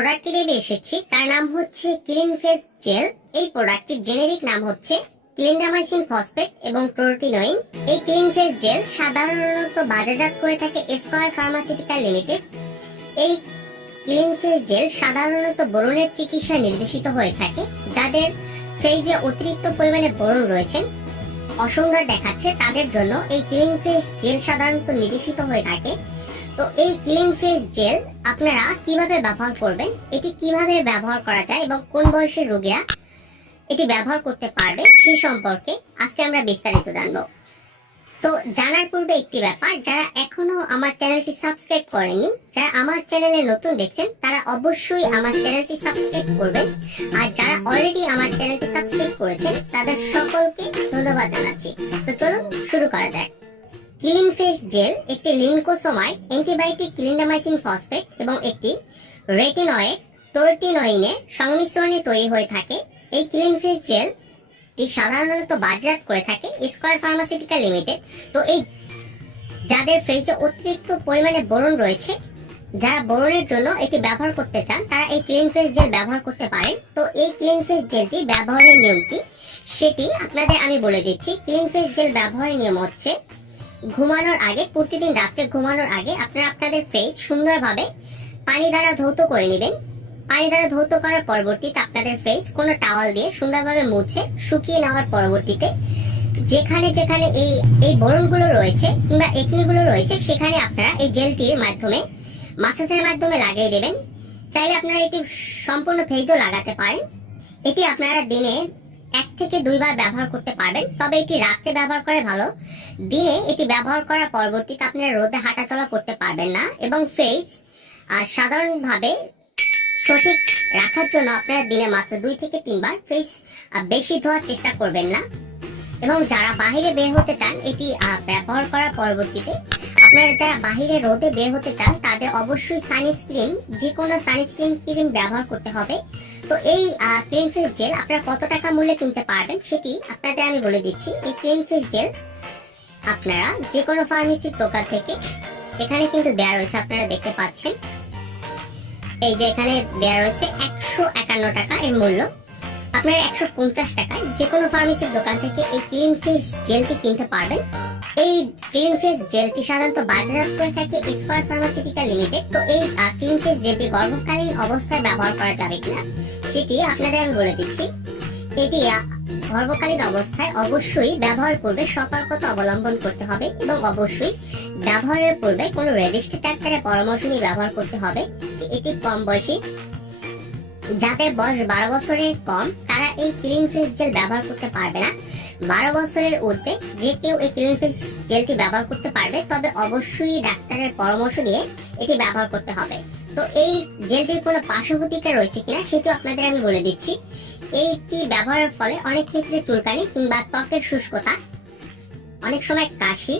প্রোডাক্টটি নিয়ে এসেছি। তার নাম হচ্ছে ক্লিন ফেস জেল এই প্রোডাক্টটির জেনেরিক নাম হচ্ছে ক্লিনডামাইসিন ফসফেট এবং প্রোটিনোইন এই ক্লিন ফেস জেল সাধারণত বাজারজাত করে থাকে এসকয়ার ফার্মাসিউটিক্যাল লিমিটেড এই ক্লিন ফেস জেল সাধারণত বোরনের চিকিৎসায় নির্দেশিত হয়ে থাকে, যাদের ফেজে অতিরিক্ত পরিমাণে বোরন রয়েছেন অসুন্দর দেখাচ্ছে, তাদের জন্য এই ক্লিন ফেস জেল সাধারণত নির্দেশিত হয়ে থাকে। তো এই ক্লিন ফেস জেল আপনারা কীভাবে ব্যবহার করবেন, এটি কীভাবে ব্যবহার করা যায় এবং কোন বয়সের রোগীরা এটি ব্যবহার করতে পারবে সেই সম্পর্কে আজকে আমরা বিস্তারিত জানব। তো জানার পূর্বে একটি ব্যাপার, যারা এখনও আমার চ্যানেলটি সাবস্ক্রাইব করেনি যারা আমার চ্যানেলে নতুন দেখছেন, তারা অবশ্যই আমার চ্যানেলটি সাবস্ক্রাইব করবেন। আর যারা অলরেডি আমার চ্যানেলটি সাবস্ক্রাইব করেছেন, তাদের সকলকে ধন্যবাদ জানাচ্ছি। তো চলুন শুরু করা যাক। ক্লিন ফেস জেল একটি লিনকোসোমাইড অ্যান্টিবায়োটিক ক্লিন্ডামাইসিন ফসফেট এবং একটি রেটিনয়েড টোরটিনয়েনের সংমিশ্রণে তৈরি হয়ে থাকে। এই ক্লিন ফেস জেল টি সাধারণত বাজারজাত করে থাকে স্কয়ার ফার্মাসিউটিক্যাল লিমিটেড তো এই যাদের ফেজে অতিরিক্ত পরিমাণে বোরন রয়েছে, যারা বোরনের জন্য এটি ব্যবহার করতে চান, তারা এই ক্লিন ফেস জেল ব্যবহার করতে পারেন। তো এই ক্লিন ফেস জেলটি ব্যবহারের নিয়ম কি? সেটি আপনাদের আমি বলে দিচ্ছি। ক্লিন ফেস জেল ব্যবহারের নিয়ম হচ্ছে ঘুমানোর আগে, প্রতিদিন রাত্রে ঘুমানোর আগে আপনারা আপনাদের ফেস সুন্দরভাবে পানি দ্বারা ধৌত করে নেবেন। পানি দ্বারা ধৌত করার পরবর্তীতে আপনাদের ফেস কোনো টাওয়াল দিয়ে সুন্দরভাবে মুছে শুকিয়ে নেওয়ার পরবর্তীতে যেখানে যেখানে এই এই বরণগুলো রয়েছে কিংবা একনিগুলো রয়েছে, সেখানে আপনারা এই জেলটির মাধ্যমে মাসাজের মাধ্যমে লাগিয়ে দেবেন। চাইলে আপনারা এটি সম্পূর্ণ ফেজও লাগাতে পারেন। এটি আপনারা দিনে এক থেকে দুইবার ব্যবহার করতে পারবেন, তবে এটি রাত্রে ব্যবহার করে ভালো। দিনে এটি ব্যবহার করার পরবর্তীতে আপনারা রোদে হাঁটাচলা করতে পারবেন না, এবং ফেজ সাধারণভাবে সঠিক রাখার জন্য আপনারা দিনে মাত্র দুই থেকে তিনবার ফেস বেশি ধোয়ার চেষ্টা করবেন না। এবং যারা বাহিরে বের হতে চান, এটি ব্যবহার করার পরবর্তীতে আপনারা যারা বাহিরে রোদে বের হতে চান, তাদের অবশ্যই সানস্ক্রিন যে কোনো সানস্ক্রিন ক্রিম ব্যবহার করতে হবে। তো এই ক্লিন ফেস জেল আপনারা কত টাকা মূল্যে কিনতে পারবেন সেটি আপনাদের আমি বলে দিচ্ছি। এই ক্লিন ফেস জেল আপনারা যে কোনো ফার্মেসির দোকান থেকে এখানে কিন্তু দেওয়া রয়েছে, আপনারা দেখতে পাচ্ছেন। এই যে এখানে দেওয়া রয়েছে একশো একান্ন টাকা এর মূল্য। আপনারা একশো পঞ্চাশ টাকায় যে কোনো ফার্মেসির দোকান থেকে এই ক্লিন ফেস জেলটি কিনতে পারবেন। এই ক্লিন ফেস জেলটি সাধারণত বাজারজাত করে থাকে স্কয়ার ফার্মাসিউটিক্যাল লিমিটেড তো এই ক্লিন ফেস জেলটি গর্ভকালীন অবস্থায় ব্যবহার করা যাবে কিনা, সেটি আপনাদের আমি বলে দিচ্ছি। এটি গর্ভকালীন অবস্থায় অবশ্যই ব্যবহার করবে সতর্কতা অবলম্বন করতে হবে এবং অবশ্যই ব্যবহারের পূর্বে কোনো রেজিস্টার ডাক্তারের পরামর্শ নিয়ে ব্যবহার করতে হবে। এটি কম বয়সী, যাদের বয়স বারো বছরের কম, তারা এই ক্লিন ফেস জেল ব্যবহার করতে পারবে না। বারো বছরের ঊর্ধ্বে যে কেউ এই ক্লিন ফেস জেলটি ব্যবহার করতে পারবে, তবে অবশ্যই ডাক্তারের পরামর্শ নিয়ে এটি ব্যবহার করতে হবে। তো এই জেলটির কোনো পার্শ্ব প্রতিক্রিয়া রয়েছে কিনা সেটি আপনাদের আমি বলে দিচ্ছি। এইটি ব্যবহারের ফলে অনেক ক্ষেত্রে চুলকানি কিংবা ত্বকের শুষ্কতা, অনেক সময় কাশি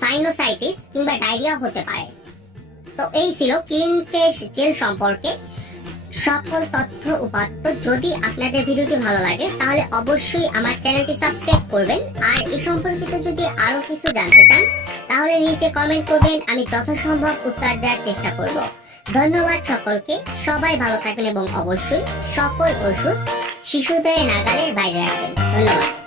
সাইনোসাইটিস কিংবা ডায়রিয়া হতে পারে। তো এই ছিল ক্লিন ফেস জেল সম্পর্কে সকল তথ্য উপাত্ত যদি আপনাদের ভিডিওটি ভালো লাগে, তাহলে অবশ্যই আমার চ্যানেলটি সাবস্ক্রাইব করবেন। আর এ সম্পর্কিত যদি আরও কিছু জানতে চান, তাহলে নিচে কমেন্ট করবেন, আমি যথাসম্ভব উত্তর দেওয়ার চেষ্টা করব। ধন্যবাদ সকলকে, সবাই ভালো থাকবেন এবং অবশ্যই সকল ওষুধ শিশুদের নাগালের বাইরে রাখবেন। ধন্যবাদ।